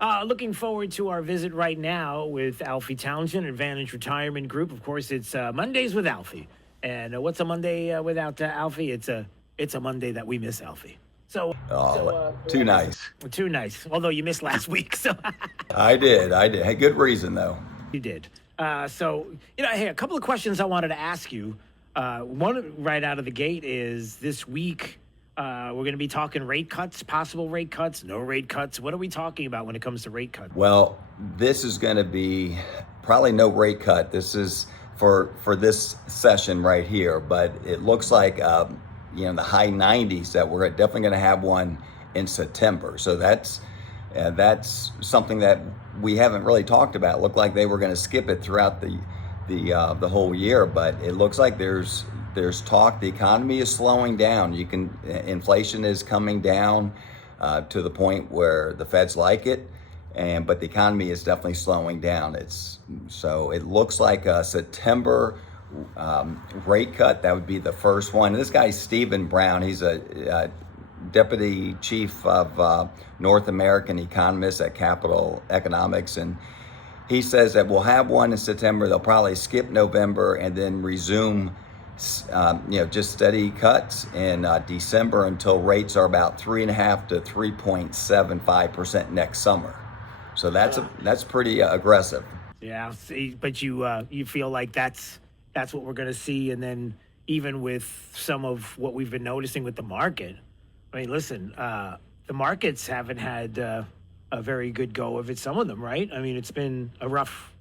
Looking forward to our visit right now with Alfie Tounjian, Advantage Retirement Group. Of course, it's Mondays with Alfie. And what's a Monday without Alfie? It's a Monday that we miss Alfie. Oh, too nice. Too nice. Although you missed last week, so I did. Had good reason though. you did. Hey, a couple of questions I wanted to ask you. One right out of the gate is this week. We're going to be talking rate cuts, possible rate cuts, no rate cuts. What are we talking about when it comes to rate cuts? Well, this is going to be probably no rate cut. This is for this session right here, but it looks like the high 90s that we're definitely going to have one in September. So that's something that we haven't really talked about. It looked like they were going to skip it throughout the whole year, but it looks like there's talk. The economy is slowing down. Inflation is coming down to the point where the Feds like it, but the economy is definitely slowing down. So it looks like a September rate cut. That would be the first one. This guy's Stephen Brown. He's a deputy chief of North American economist at Capital Economics, and he says that we'll have one in September. They'll probably skip November and then resume just steady cuts in December until rates are about 3.5 to 3.75% next summer. So that's pretty aggressive. Yeah, but you feel like that's what we're going to see, and then even with some of what we've been noticing with the market. I mean, listen, the markets haven't had a very good go of it. Some of them, right? I mean, it's been a rough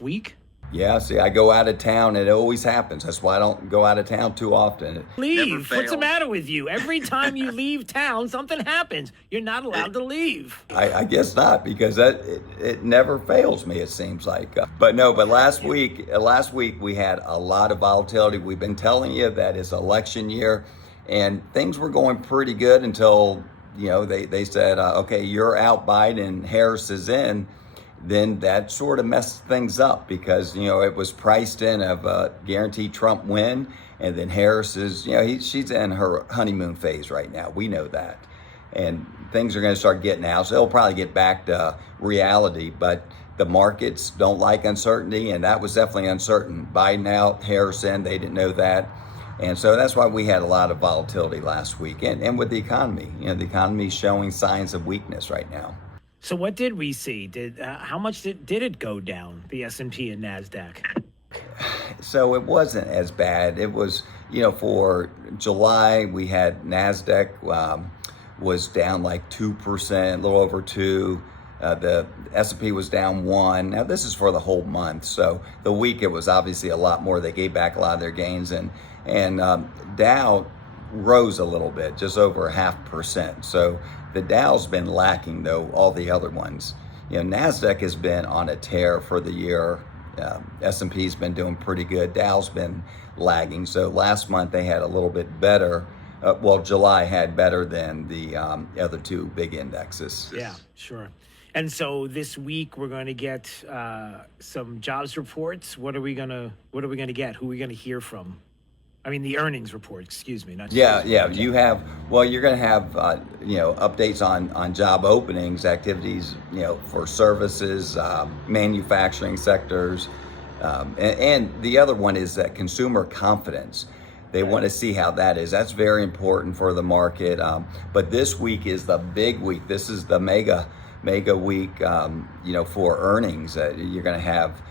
week. Yeah, see, I go out of town. It always happens. That's why I don't go out of town too often. Leave. What's the matter with you? Every time you leave town, something happens. You're not allowed to leave. I guess not, because it never fails me, it seems like. But last week we had a lot of volatility. We've been telling you that it's election year, and things were going pretty good until, they said, okay, you're out, Biden, Harris is in. Then that sort of messed things up because, it was priced in of a guaranteed Trump win. And then Harris is, she's in her honeymoon phase right now. We know that. And things are going to start getting out. So they'll probably get back to reality. But the markets don't like uncertainty. And that was definitely uncertain. Biden out, Harris in, they didn't know that. And so that's why we had a lot of volatility last week. And with the economy, the economy is showing signs of weakness right now. So what did we see? How much did it go down, the S&P and NASDAQ? So it wasn't as bad. It was, for July, we had NASDAQ was down like 2%, a little over 2%. The S&P was down 1%. Now, this is for the whole month. So the week, it was obviously a lot more. They gave back a lot of their gains. And Dow rose a little bit, just over 0.5%. So the Dow's been lacking, though, all the other ones. NASDAQ has been on a tear for the year. S&P's been doing pretty good. Dow's been lagging. So last month they had a little bit better. July had better than the other two big indexes. Yeah, sure. And so this week we're going to get some jobs reports. What are we gonna get? Who are we gonna hear from? I mean, the earnings report, excuse me. Yeah. You're going to have, updates on job openings, activities, for services, manufacturing sectors. And the other one is that consumer confidence. They want to see how that is. That's very important for the market. But this week is the big week. This is the mega week, for earnings. You're going to have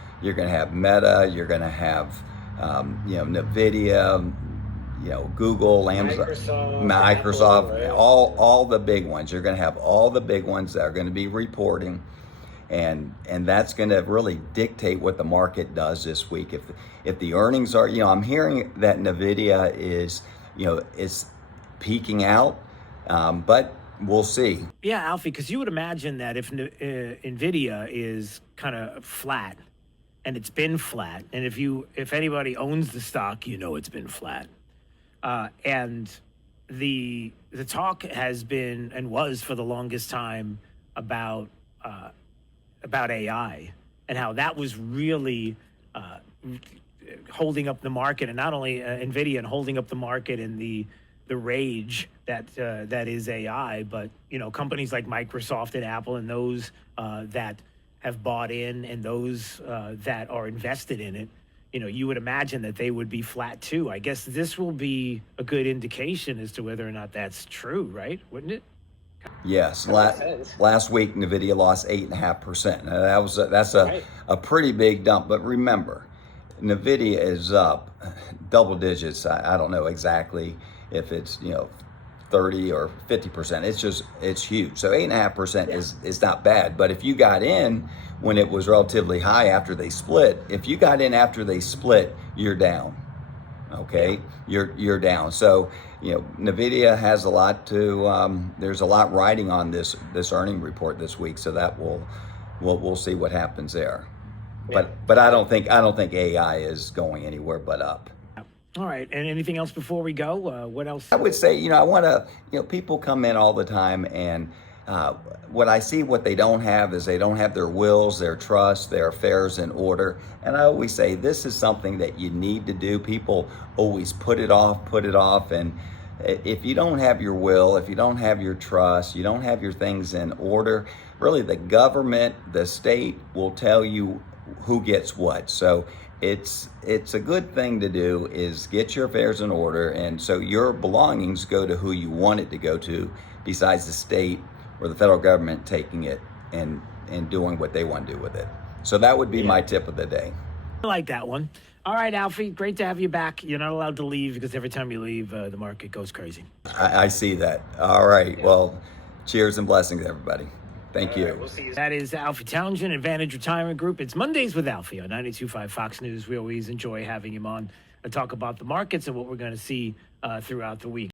Meta. You're going to have NVIDIA, Google, Amazon, Microsoft, all the big ones. You're going to have all the big ones that are going to be reporting, and that's going to really dictate what the market does this week. If the earnings are, I'm hearing that NVIDIA is peaking out, but we'll see. Yeah, Alfie, because you would imagine that if NVIDIA is kind of flat, and it's been flat. And if anybody owns the stock, it's been flat. And the talk has been and was for the longest time about AI and how that was really holding up the market, and not only NVIDIA and holding up the market in the the rage that is AI. But companies like Microsoft and Apple and those that have bought in and those that are invested in it, you would imagine that they would be flat too. I guess this will be a good indication as to whether or not that's true, right? Wouldn't it? Yes, last week Nvidia lost 8.5%. Now, that's Right. a pretty big dump. But remember, Nvidia is up double digits. I don't know exactly if it's 30 or 50%. It's huge. So 8.5% is not bad. But if you got in when it was relatively high after they split, if you got in after they split, you're down. Okay, you're down. So Nvidia has a lot to. There's a lot riding on this earning report this week. So that we'll see what happens there. But I don't think AI is going anywhere but up. All right. And anything else before we go? What else? I would say, I want to, people come in all the time, and what I see what they don't have is they don't have their wills, their trust, their affairs in order. And I always say this is something that you need to do. People always put it off. And if you don't have your will, if you don't have your trust, you don't have your things in order, really the government, the state will tell you who gets what. So it's a good thing to do is get your affairs in order, and so your belongings go to who you want it to go to, besides the state or the federal government taking it and doing what they want to do with it. So that would be my tip of the day. I like that one. All right, Alfie, great to have you back. You're not allowed to leave because every time you leave, the market goes crazy. I see that. All right. Well, cheers and blessings, everybody. Thank you. Right, we'll see you. That is Alfie Tounjian, Advantage Retirement Group. It's Mondays with Alfie on 92.5 Fox News. We always enjoy having him on and talk about the markets and what we're going to see throughout the week.